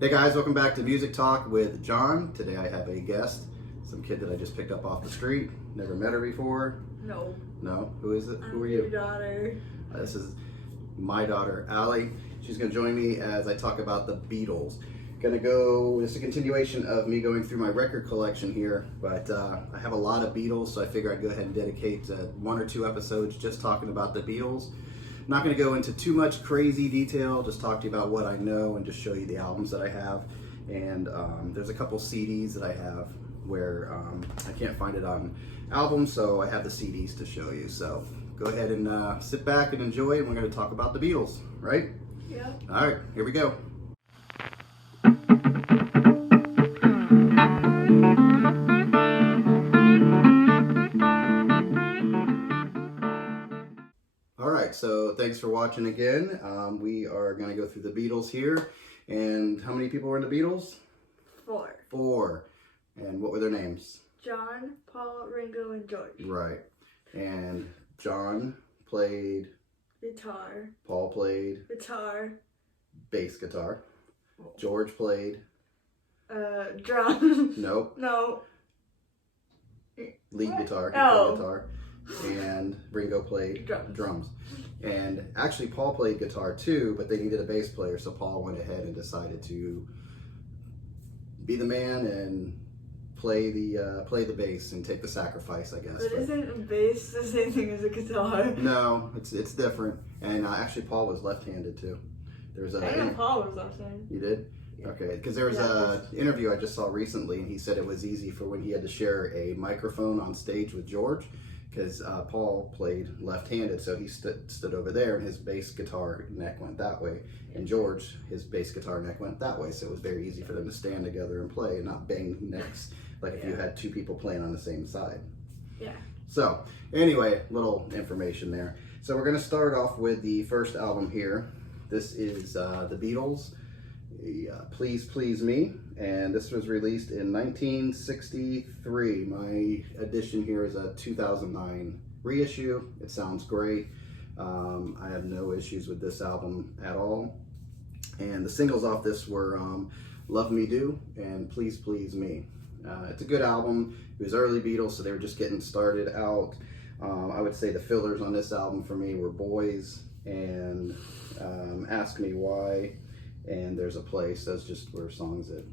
Hey guys, welcome back to Music Talk with John. Today I have a guest, some kid that I just picked up off the street. Never met her before. No. No? Who is it? Who are you? Your daughter. This is my daughter, Allie. She's going to join me as I talk about the Beatles. It's a continuation of me going through my record collection here, but I have a lot of Beatles, so I figure I'd go ahead and dedicate one or two episodes just talking about the Beatles. I'm not going to go into too much crazy detail, just talk to you about what I know and just show you the albums that I have. And there's a couple CDs that I have where I can't find it on albums, so I have the CDs to show you. So go ahead and sit back and enjoy, and we're going to talk about the Beatles, right? Yeah. All right, here we go. So thanks for watching again. We are going to go through the Beatles here. And how many people were in the Beatles? Four. And what were their names? John, Paul, Ringo, and George. Right. And John played guitar. Paul played guitar. Bass guitar. George played drum. Nope. No. Lead guitar. Oh. Guitar. And Ringo played drums. And actually Paul played guitar too, but they needed a bass player, so Paul went ahead and decided to be the man and play the bass and take the sacrifice, I guess. But isn't a bass the same thing as a guitar? No, it's different. And actually Paul was left-handed too. There's I know Paul was left-handed. You did? Yeah. Okay, because there was an interview I just saw recently, and he said it was easy for when he had to share a microphone on stage with George, because Paul played left-handed, so he stood over there, and his bass guitar neck went that way, and George, his bass guitar neck went that way, so it was very easy for them to stand together and play and not bang necks like if you had two people playing on the same side. Yeah. So anyway, little information there. So we're going to start off with the first album here. This is the Beatles, Please Please Me, and this was released in 1963. My edition here is a 2009 reissue. It sounds great. I have no issues with this album at all. And the singles off this were Love Me Do and Please Please Me. It's a good album. It was early Beatles, so they were just getting started out. I would say the fillers on this album for me were Boys and Ask Me Why, and There's a Place. Those just were songs that,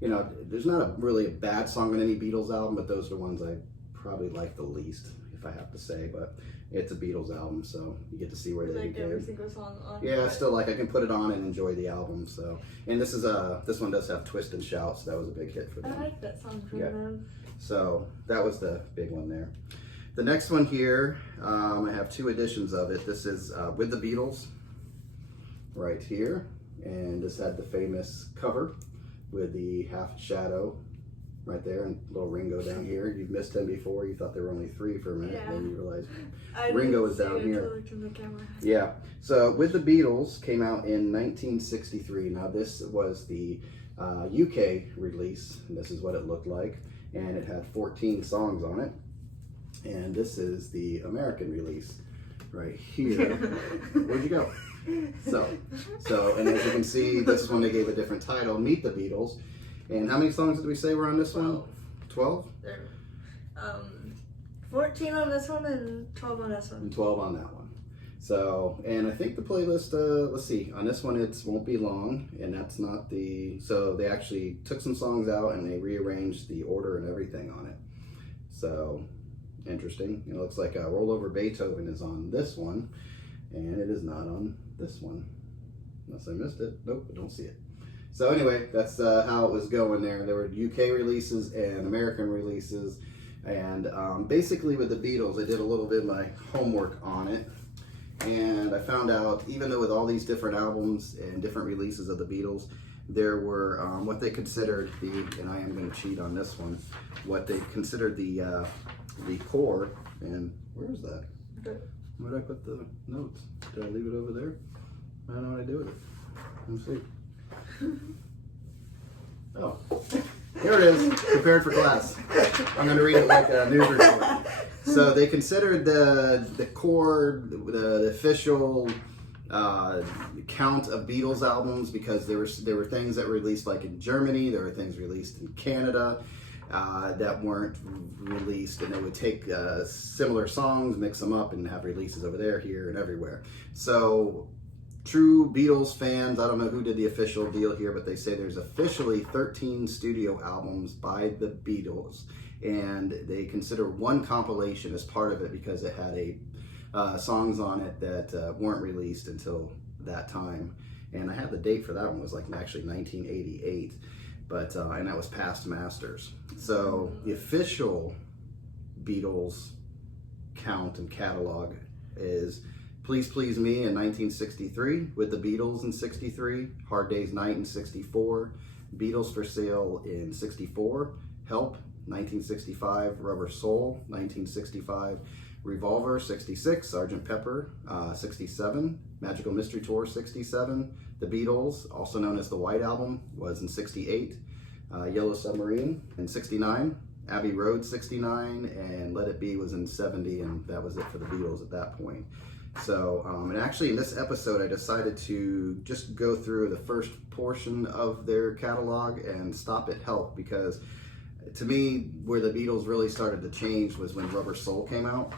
you know, there's not really a bad song on any Beatles album, but those are the ones I probably like the least, if I have to say. But it's a Beatles album, so you get to see where they begin. Every single song on. Yeah, still I can put it on and enjoy the album. So, and this one does have Twist and Shout, so that was a big hit for them. I like that song from them. So that was the big one there. The next one here, I have two editions of it. This is with the Beatles, right here, and this had the famous cover with the half shadow right there and little Ringo down here. You've missed him before. You thought there were only three for a minute, and then you realized Ringo is down here. Yeah. So with the Beatles came out in 1963. Now this was the UK release, and this is what it looked like, and it had 14 songs on it. And this is the American release right here. Where'd you go? So, and as you can see, this one they gave a different title, Meet the Beatles. And how many songs did we say were on this one? 12? 14 on this one and 12 on this one. And 12 on that one. So, and I think the playlist, let's see, on this one it won't be long, and that's not so they actually took some songs out and they rearranged the order and everything on it. So, interesting. It looks like Roll Over Beethoven is on this one, and it is not on this one. Unless I missed it. Nope, I don't see it. So anyway, that's how it was going there. There were UK releases and American releases. And basically with the Beatles, I did a little bit of my homework on it. And I found out, even though with all these different albums and different releases of the Beatles, there were what they considered and I am going to cheat on this one, what they considered the core. And where is that? Where did I put the notes? Did I leave it over there? I don't know what I do with it. Let's see. Oh, here it is, prepared for class. I'm going to read it like a news report. So they considered the core, the official count of Beatles albums, because there were things that were released like in Germany, there were things released in Canada that weren't released, and they would take similar songs, mix them up, and have releases over there, here, and everywhere. So true Beatles fans, I don't know who did the official deal here, but they say there's officially 13 studio albums by the Beatles, and they consider one compilation as part of it because it had songs on it that weren't released until that time. And I had the date for that one was like actually 1988, but and that was Past Masters. So the official Beatles count and catalog is Please Please Me in 1963, with the Beatles in 63, Hard Day's Night in 64, Beatles for Sale in 64, Help 1965, Rubber Soul 1965, Revolver 66, Sgt. Pepper 67, Magical Mystery Tour 67, The Beatles, also known as the White Album, was in 68, Yellow Submarine in 69, Abbey Road 69, and Let It Be was in 70, and that was it for the Beatles at that point. So, and actually in this episode I decided to just go through the first portion of their catalog and stop at Help, because to me, where the Beatles really started to change was when Rubber Soul came out.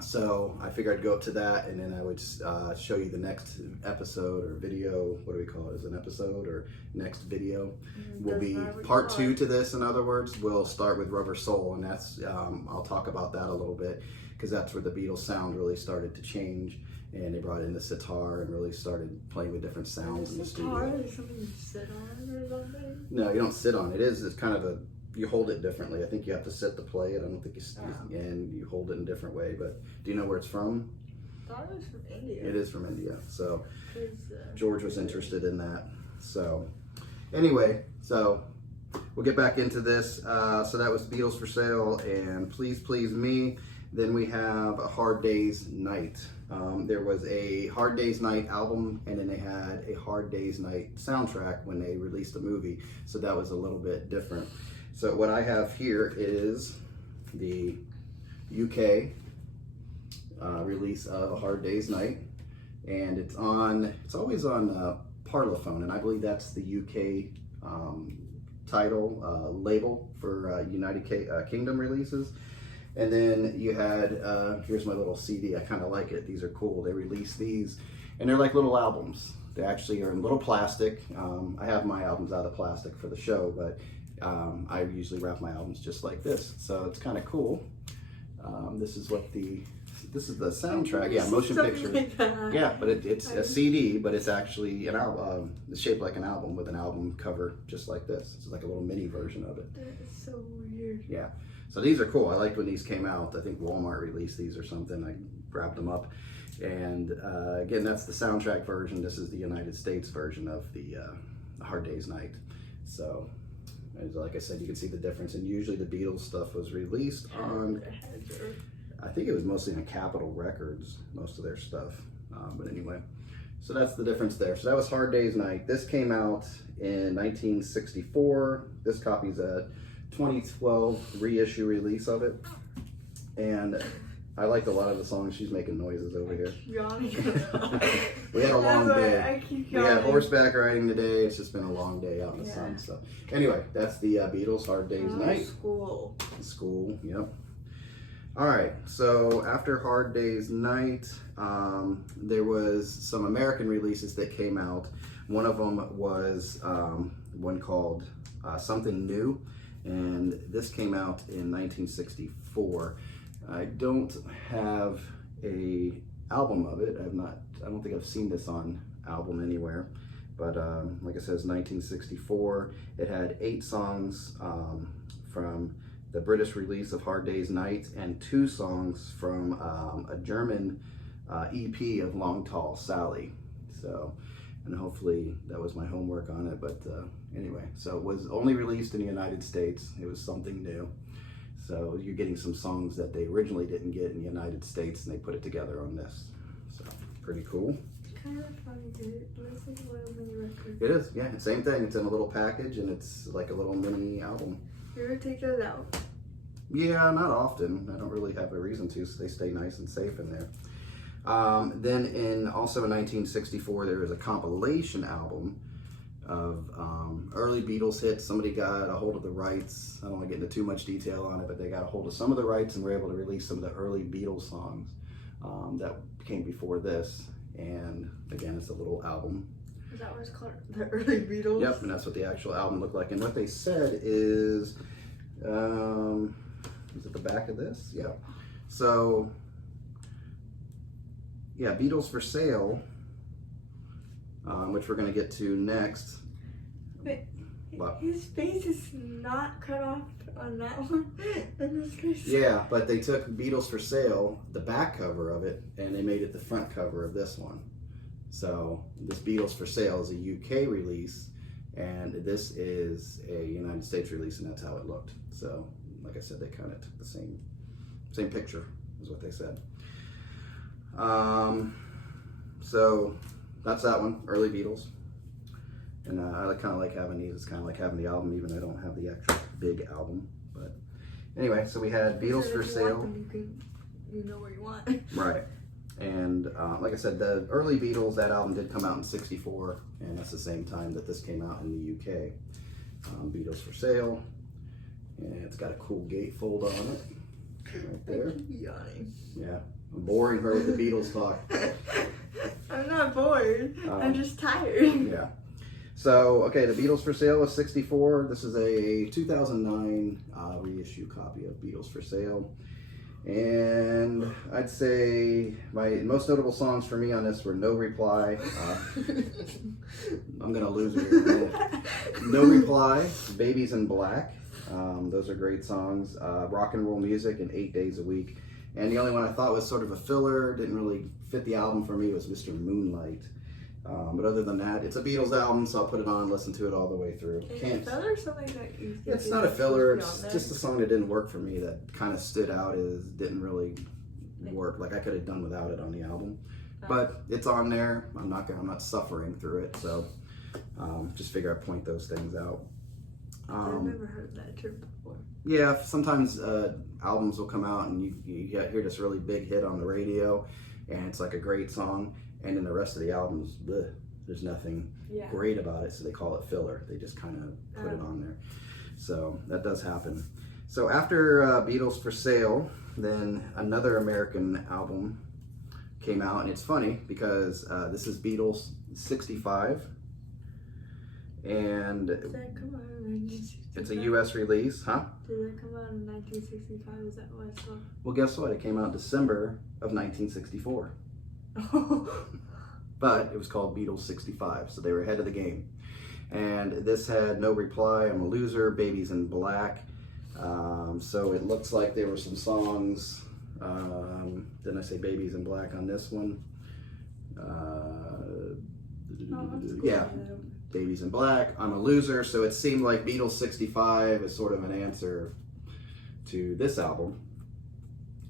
So I figured I'd go up to that, and then I would show you the next episode or video. What do we call it? Is it an episode or next video? Will be part 2 to this. In other words, we'll start with Rubber Soul, and that's I'll talk about that a little bit, because that's where the Beatles sound really started to change, and they brought in the sitar and really started playing with different sounds in the studio. Is something you sit on or something? No, you don't sit on it. It's kind of you hold it differently. I think you have to sit to play it. I don't think and you hold it in a different way. But do you know where it's from? I thought it was from India. It is from India. So George was interested in that. So anyway, so we'll get back into this. So that was Beatles for Sale and Please Please Me. Then we have A Hard Day's Night. There was a Hard Day's Night album, and then they had a Hard Day's Night soundtrack when they released the movie. So that was a little bit different. So what I have here is the UK release of A Hard Day's Night, and it's always on Parlophone, and I believe that's the UK title label for United Kingdom releases. And then you had, here's my little CD, I kind of like it, these are cool, they released these, and they're like little albums. They actually are in little plastic. I have my albums out of plastic for the show, but I usually wrap my albums just like this, so it's kind of cool. This is the soundtrack, yeah, motion picture. Like yeah, but it's a CD, but it's actually an album. It's shaped like an album with an album cover just like this. It's like a little mini version of it. That is so weird. Yeah, so these are cool. I liked when these came out. I think Walmart released these or something. I grabbed them up, and again, that's the soundtrack version. This is the United States version of the Hard Day's Night. So, as like I said, you can see the difference. And usually the Beatles stuff was released on, I think it was mostly on Capitol Records, most of their stuff. But anyway, so that's the difference there. So that was Hard Day's Night. This came out in 1964. This copy's a 2012 reissue release of it. And I liked a lot of the songs. She's making noises over here. We had a long day. We had horseback riding today. It's just been a long day out in the sun. So anyway, that's the Beatles Hard Day's Night. School, yep. All right, so after Hard Day's Night, there was some American releases that came out. One of them was one called Something New, and this came out in 1964. I don't have a album of it. I don't think I've seen this on album anywhere, but like I said, it's 1964. It had 8 songs from the British release of Hard Day's Night, and 2 songs from a German EP of Long Tall Sally. So, and hopefully that was my homework on it, but anyway, so it was only released in the United States. It was something new. So you're getting some songs that they originally didn't get in the United States, and they put it together on this. So pretty cool. It's kind of funny, dude. It looks like a little mini record. It is, yeah. Same thing. It's in a little package, and it's like a little mini album. You ever take those out? Yeah, not often. I don't really have a reason to, so they stay nice and safe in there. Then also in 1964, there was a compilation album of early Beatles hits. Somebody got a hold of the rights. I don't want to get into too much detail on it, but they got a hold of some of the rights and were able to release some of the early Beatles songs that came before this. And again, it's a little album. Is that what it's called? The early Beatles? Yep, and that's what the actual album looked like. And what they said is it the back of this? Yeah. So, yeah, Beatles for Sale, which we're going to get to next. But What? his face is not cut off on that one. In this case. Yeah, but they took Beatles for Sale, the back cover of it, and they made it the front cover of this one. So this Beatles for Sale is a UK release, and this is a United States release, and that's how it looked. So, like I said, they kind of took the same picture, is what they said. So that's that one, early Beatles. And I kind of like having these. It's kind of like having the album, even though I don't have the actual big album. But anyway, so we had Beatles So for if you Sale. want them, you know where you want. Right. And like I said, the early Beatles, that album did come out in '64, and that's the same time that this came out in the UK. Beatles for Sale, and it's got a cool gatefold on it, right there. I keep yawning. Yeah, I'm boring her with the Beatles talk. I'm not bored. I'm just tired. Yeah. So, okay, the Beatles for Sale was '64. This is a 2009 reissue copy of Beatles for Sale. And I'd say my most notable songs for me on this were No Reply. I'm going to lose it. No Reply, Babies in Black. Those are great songs. Rock and Roll Music and 8 Days a Week. And the only one I thought was sort of a filler, didn't really fit the album for me, was Mr. Moonlight. But other than that, it's a Beatles album, so I'll put it on, listen to it all the way through. Is it a filler or something that you think It's not a filler, it's just a song that didn't work for me, that kind of stood out as didn't really work. Like I could have done without it on the album. But it's on there. I'm not suffering through it, so just figure I'd point those things out. I've never heard that term before. Yeah, sometimes albums will come out and you hear this really big hit on the radio, and it's like a great song, and then the rest of the album's bleh, there's nothing great about it, so they call it filler. They just kind of put it on there. So that does happen. So after Beatles for Sale, then another American album came out, and it's funny because this is Beatles 65, and Did that come out in 1965? it's a U.S. release, huh? Did that come out in 1965? Is that what I saw? Well, guess what? It came out in December of 1964. But it was called Beatles 65, so they were ahead of the game. And this had No Reply, I'm a Loser, Babies in Black. So it looks like there were some songs. Didn't I say Babies in Black on this one? Yeah, Babies in Black, I'm a Loser. So it seemed like Beatles 65 is sort of an answer to this album.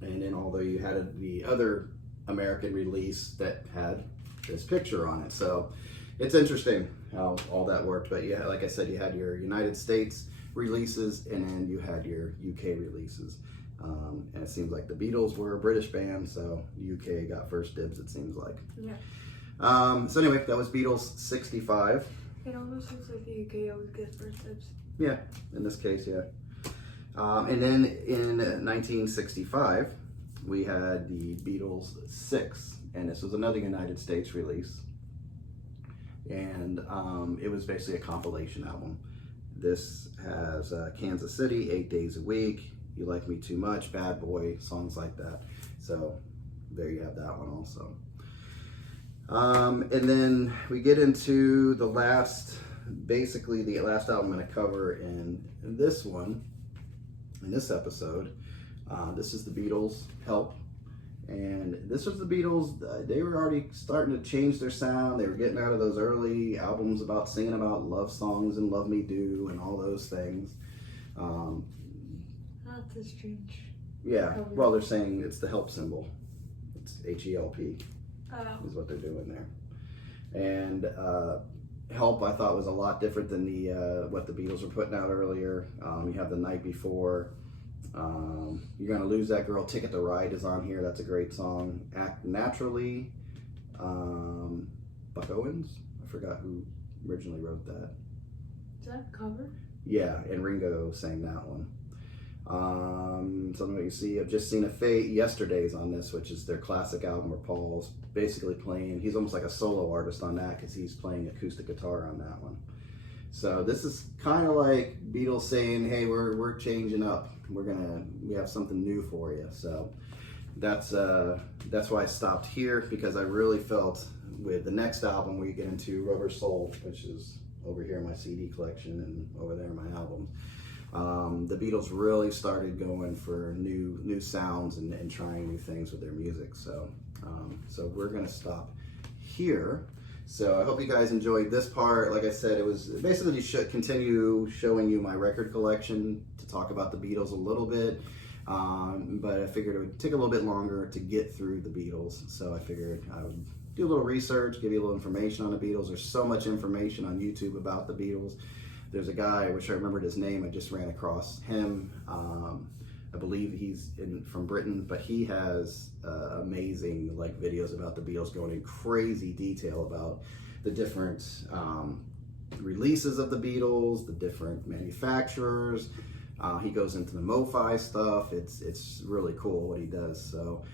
And then although you had the other American release that had this picture on it. So it's interesting how all that worked. But yeah, like I said, you had your United States releases and then you had your UK releases. And it seems like the Beatles were a British band, so the UK got first dibs, it seems like. Yeah. So anyway, that was Beatles 65. It almost looks like the UK always gets first dibs. Yeah, in this case, yeah. And then in 1965, we had the Beatles 6, and this was another United States release. And it was basically a compilation album. This has Kansas City, 8 Days a Week, You Like Me Too Much, Bad Boy, songs like that. So there you have that one also. And then we get into the last, basically the last album I'm going to cover in this one, in this episode. This is the Beatles Help. And this was the Beatles, they were already starting to change their sound. They were getting out of those early albums about singing about love songs and Love Me Do and all those things. That's a strange. Yeah, well, they're saying it's the help symbol. It's H-E-L-P is what they're doing there. And Help, I thought, was a lot different than the what the Beatles were putting out earlier. You have The Night Before, You're Gonna Lose That Girl, Ticket to Ride is on here. That's a great song. Act Naturally, Buck Owens. I forgot who originally wrote that. Is that a cover? Yeah, and Ringo sang that one. Something that you see, I've just seen a Fate Yesterdays on this, which is their classic album where Paul's basically playing, he's almost like a solo artist on that because he's playing acoustic guitar on that one. So this is kind of like Beatles saying, hey, we're changing up. We have something new for you. So that's why I stopped here, because I really felt with the next album we get into Rubber Soul, which is over here in my CD collection and over there in my albums. The Beatles really started going for new sounds and trying new things with their music. So we're gonna stop here. So I hope you guys enjoyed this part. Like I said, it was basically continue showing you my record collection, to talk about the Beatles a little bit. But I figured it would take a little bit longer to get through the Beatles. So I figured I would do a little research, give you a little information on the Beatles. There's so much information on YouTube about the Beatles. There's a guy, I wish I remembered his name, I just ran across him. I believe he's from Britain, but he has amazing videos about the Beatles, going in crazy detail about the different releases of the Beatles, the different manufacturers. He goes into the MoFi stuff. It's really cool what he does. So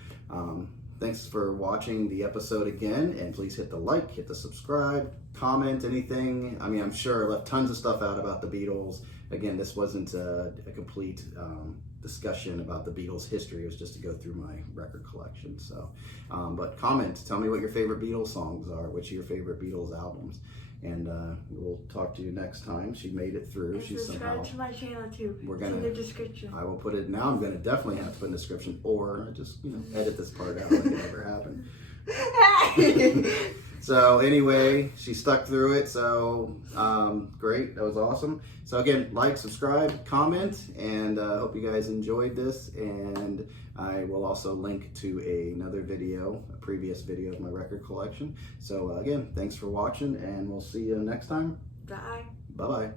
thanks for watching the episode again, and please hit the like, hit the subscribe, comment anything. I mean, I'm sure I left tons of stuff out about the Beatles. Again, this wasn't a complete discussion about the Beatles history. It was just to go through my record collection. So, but comment, tell me what your favorite Beatles songs are, which are your favorite Beatles albums. And we'll talk to you next time. She made it through. And subscribe to my channel too. It's in the description. I will put it. Now I'm gonna definitely have to put in the description, or just edit this part out like it never happened. So anyway, she stuck through it. So great, that was awesome. So again, like, subscribe, comment, and hope you guys enjoyed this. And I will also link to another video, a previous video of my record collection. So again, thanks for watching, and we'll see you next time. Bye. Bye-bye.